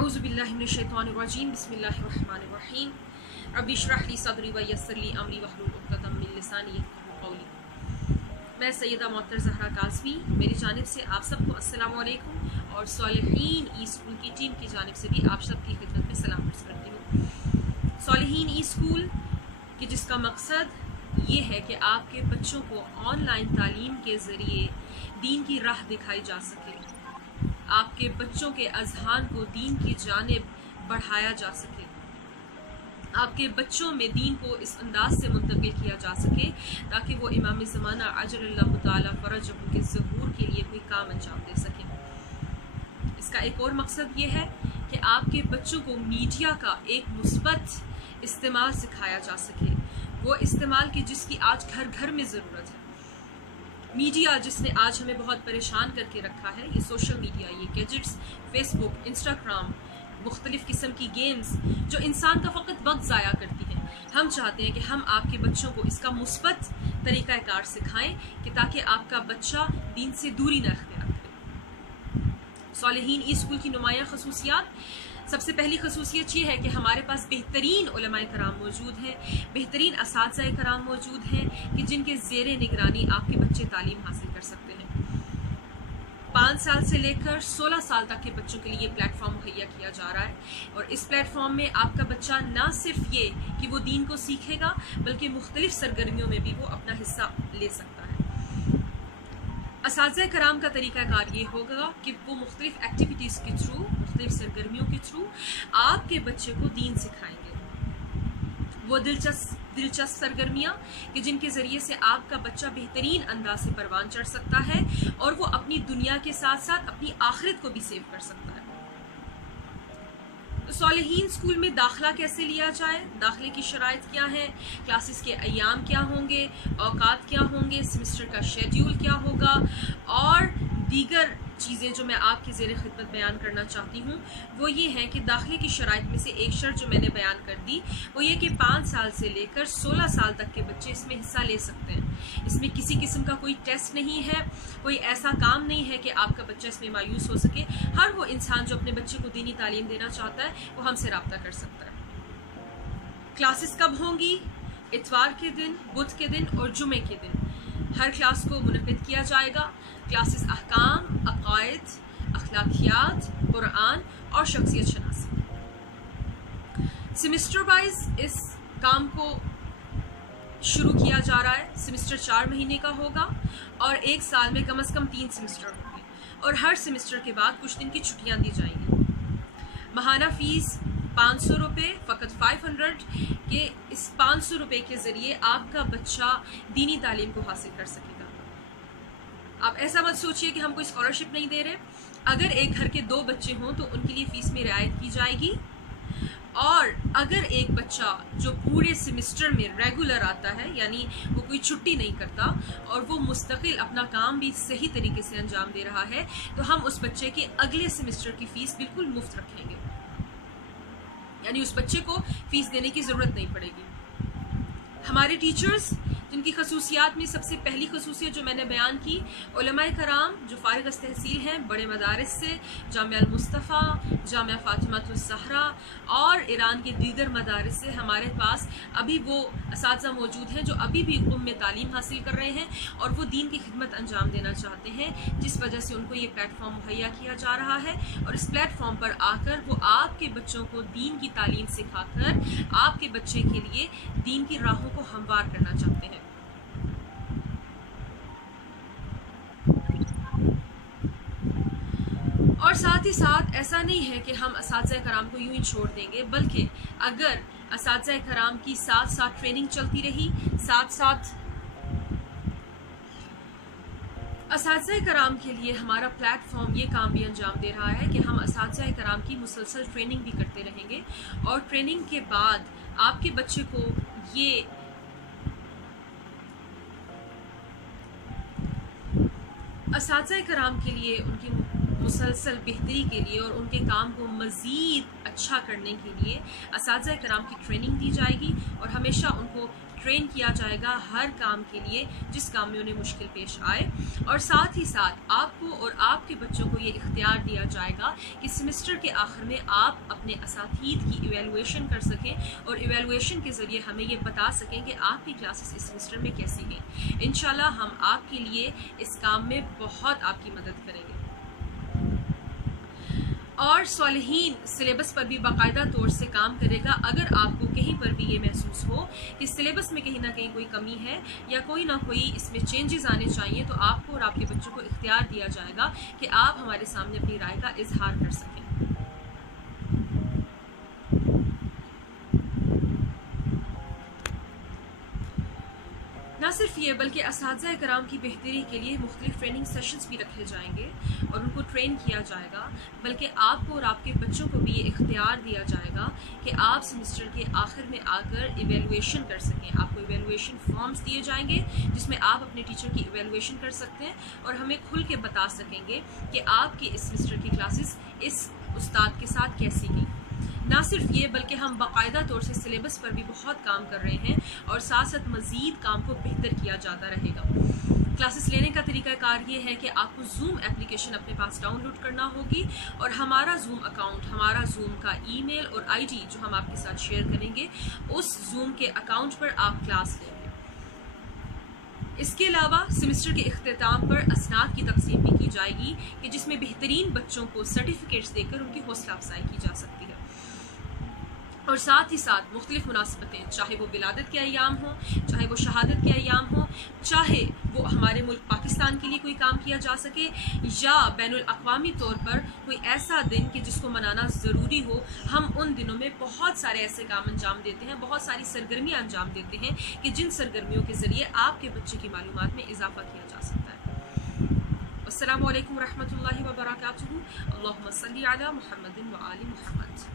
अऊज़ु बिल्लाहि मिनश्शैतानिर्रजीम बिस्मिल्लाहिर्रहमानिर्रहीम रब्बि इश्रह ली सदरी व यस्सिर ली अमरी वहलुल उक़दतम मिन लिसानी यफ़क़हू क़ौली। मैं सैयदा मुअत्तर ज़हरा काज़मी, मेरी जानिब से आप सबको अस्सलामु अलैकुम और सालिहीन ई स्कूल की टीम की जानिब से भी आप सबकी खिदमत में सलाम अर्ज़ करती हूँ। सालिहीन ई स्कूल कि जिसका मकसद ये है कि आपके बच्चों को ऑनलाइन तालीम के ज़रिए दीन की राह दिखाई जा सके, आपके बच्चों के अज़हान को दीन की जानिब बढ़ाया जा सके, आपके बच्चों में दीन को इस अंदाज से मुंतकिल किया जा सके ताकि वो इमाम ज़माना अजलल्लाहु ताला फ़रजहू के ज़हूर के लिए कोई काम अंजाम दे सके। इसका एक और मकसद ये है कि आपके बच्चों को मीडिया का एक मुस्बत इस्तेमाल सिखाया जा सके, वो इस्तेमाल की जिसकी आज घर घर में ज़रूरत है। मीडिया जिसने आज हमें बहुत परेशान करके रखा है, ये सोशल मीडिया, ये गैजेट्स, फेसबुक, इंस्टाग्राम, मुख्तलिफ़ किस्म की गेम्स जो इंसान का फ़कत वक्त ज़ाया करती हैं। हम चाहते हैं कि हम आपके बच्चों को इसका मुस्बत तरीक़ाकार सिखाएं कि ताकि आपका बच्चा दीन से दूरी न अख्तियार करे। सालिहीन ई स्कूल की नुमायाँ खसूसियात, सबसे पहली खसूसियत ये है कि हमारे पास बेहतरीन उलमाए कराम मौजूद हैं, बेहतरीन असातिज़ाए कराम मौजूद हैं कि जिनके ज़ेरे निगरानी आपके बच्चे तालीम हासिल कर सकते हैं। 5 साल से लेकर 16 साल तक के बच्चों के लिए प्लेटफॉर्म मुहैया किया जा रहा है और इस प्लेटफॉर्म में आपका बच्चा ना सिर्फ ये कि वो दीन को सीखेगा बल्कि मुख्तलिफ सरगर्मियों में भी वो अपना हिस्सा ले सकता है। असातिज़ाए कराम का तरीक़ाकार ये होगा कि वो मुख्तलिफ एक्टिविटीज़ के थ्रू, मुख्तलिफ सरगर्मियों के थ्रू आपके बच्चे को दीन सिखाएंगे। वो दिलचस्प सरगर्मियाँ कि जिनके ज़रिए से आपका बच्चा बेहतरीन अंदाज से परवान चढ़ सकता है और वो अपनी दुनिया के साथ साथ अपनी आखिरत को भी सेव कर सकता है। तो सालिहीन स्कूल में दाखिला कैसे लिया जाए, दाखिले की शराइत क्या है, क्लासेस के अयाम क्या होंगे, औकात क्या होंगे, सेमेस्टर का शेड्यूल क्या होगा और दीगर चीज़ें जो मैं आपकी ज़ेरे खिदमत बयान करना चाहती हूँ वो ये है कि दाखिले की शराइत में से एक शर्त जो मैंने बयान कर दी वो ये कि 5 साल से लेकर 16 साल तक के बच्चे इसमें हिस्सा ले सकते हैं। इसमें किसी किस्म का कोई टेस्ट नहीं है, कोई ऐसा काम नहीं है कि आपका बच्चा इसमें मायूस हो सके। हर वो इंसान जो अपने बच्चे को दीनी तालीम देना चाहता है वो हमसे रब्ता कर सकता है। क्लासेस कब होंगी? इतवार के दिन, बुध के दिन और जुमे के दिन हर क्लास को मुनक़िद किया जाएगा। क्लासेस अहकाम, अक़ाइद, अखलाकियात, कुरान और शख्सियत शनासी। सेमेस्टर वाइज इस काम को शुरू किया जा रहा है। सेमेस्टर 4 महीने का होगा और एक साल में कम से कम 3 सेमेस्टर होंगे और हर सेमेस्टर के बाद कुछ दिन की छुट्टियां दी जाएंगी। माहाना फ़ीस 500 रुपये, फ़कत 500 के इस 500 रुपये के ज़रिए आपका बच्चा दीनी तालीम को हासिल कर सकेगा। आप ऐसा मत सोचिए कि हम कोई स्कॉलरशिप नहीं दे रहे। अगर एक घर के 2 बच्चे हों तो उनके लिए फ़ीस में रियायत की जाएगी और अगर एक बच्चा जो पूरे सेमेस्टर में रेगुलर आता है, यानी वो कोई छुट्टी नहीं करता और वो मुस्तकिल अपना काम भी सही तरीके से अंजाम दे रहा है, तो हम उस बच्चे के अगले सेमेस्टर की फ़ीस बिल्कुल मुफ्त रखेंगे, यानी उस बच्चे को फ़ीस देने की ज़रूरत नहीं पड़ेगी। हमारे टीचर्स जिनकी खसूसियात में सबसे पहली खसूसियत जो मैंने बयान की, उलमाए कराम जो फ़ारिग़ अस तहसील हैं बड़े मदारिस से, जामिया अल-मुस्तफ़ा, जामिया फ़ातिमातुज़ ज़हरा और ईरान के दीगर मदारिस से हमारे पास अभी वो असातिज़ा मौजूद हैं जो अभी भी क़ौम में तालीम हासिल कर रहे हैं और वो दीन की खिदमत अंजाम देना चाहते हैं, जिस वजह से उनको ये प्लेटफॉर्म मुहैया किया जा रहा है और इस प्लेटफॉर्म पर आकर वो आपके बच्चों को दीन की तालीम सिखाकर आपके बच्चे के लिए दीन की राहों को हमवार करना चाहते हैं। और साथ ही साथ ऐसा नहीं है कि हम असातिज़ाए कराम को यूं ही छोड़ देंगे, बल्कि अगर असातिज़ाए कराम की साथ साथ ट्रेनिंग चलती रही, साथ साथ असातिज़ाए कराम के लिए हमारा प्लेटफॉर्म ये काम भी अंजाम दे रहा है कि हम असातिज़ाए कराम की मुसलसल ट्रेनिंग भी करते रहेंगे और ट्रेनिंग के बाद आपके बच्चे को ये असातिज़ाए कराम के लिए उनकी मुसलसल बेहतरी के लिए और उनके काम को मज़ीद अच्छा करने के लिए असातिज़ाए कराम की ट्रेनिंग दी जाएगी और हमेशा उनको ٹرین کیا جائے گا ہر کام کے لیے جس کام میں انہیں مشکل پیش آئے، اور ساتھ ہی ساتھ آپ کو اور آپ کے بچوں کو یہ اختیار دیا جائے گا کہ سیمسٹر کے آخر میں آپ اپنے اساتید کی ایویلویشن کر سکیں اور ایویلویشن کے ذریعے ہمیں یہ بتا سکیں کہ آپ کی کلاسز اس سیمسٹر میں کیسی گئیں۔ انشاءاللہ ہم آپ کے لیے اس کام میں بہت آپ کی مدد کریں گے۔ اور صالحین سلیبس پر بھی باقاعدہ طور سے کام کرے گا۔ اگر آپ کو کہیں پر بھی یہ محسوس ہو کہ سلیبس میں کہیں نہ کہیں کوئی کمی ہے یا کوئی نہ کوئی اس میں چینجز آنے چاہیے، تو آپ کو اور آپ کے بچوں کو اختیار دیا جائے گا کہ آپ ہمارے سامنے اپنی رائے کا اظہار کر سکیں۔ نہ صرف یہ بلکہ اساتذہ کرام کی بہتری کے لیے مختلف ٹریننگ سیشنز بھی رکھے جائیں گے اور ان کو ٹرین کیا جائے گا، بلکہ آپ کو اور آپ کے بچوں کو بھی یہ اختیار دیا جائے گا کہ آپ سیمسٹر کے آخر میں آ کر ایویلویشن کر سکیں۔ آپ کو ایویلویشن فارمز دیے جائیں گے جس میں آپ اپنے ٹیچر کی ایویلویشن کر سکتے ہیں اور ہمیں کھل کے بتا سکیں گے کہ آپ کی اس سیمسٹر کی کلاسز اس استاد کے ساتھ کیسی گئیں۔ نہ صرف یہ بلکہ ہم باقاعدہ طور سے سلیبس پر بھی بہت کام کر رہے ہیں اور ساتھ ساتھ مزید کام کو بہتر کیا جاتا رہے گا۔ کلاسز لینے کا طریقہ کار یہ ہے کہ آپ کو زوم اپلیکیشن اپنے پاس ڈاؤن لوڈ کرنا ہوگی اور ہمارا زوم اکاؤنٹ، ہمارا زوم کا ای میل اور آئی ڈی جو ہم آپ کے ساتھ شیئر کریں گے، اس زوم کے اکاؤنٹ پر آپ کلاس لیں گے۔ اس کے علاوہ سیمسٹر کے اختتام پر اسناد کی تقسیم بھی کی جائے گی کہ جس میں بہترین بچوں کو سرٹیفکیٹس دے کر ان کی حوصلہ افزائی کی جا سکتی ہے، اور ساتھ ہی ساتھ مختلف مناسبتیں، چاہے وہ ولادت کے ایام ہوں، چاہے وہ شہادت کے ایام ہوں، چاہے وہ ہمارے ملک پاکستان کے لیے کوئی کام کیا جا سکے یا بین الاقوامی طور پر کوئی ایسا دن کہ جس کو منانا ضروری ہو، ہم ان دنوں میں بہت سارے ایسے کام انجام دیتے ہیں، بہت ساری سرگرمیاں انجام دیتے ہیں کہ جن سرگرمیوں کے ذریعے آپ کے بچے کی معلومات میں اضافہ کیا جا سکتا ہے۔ السلام علیکم ورحمۃ اللہ وبرکاتہ۔ اللہم صلی علی محمد و آل محمد۔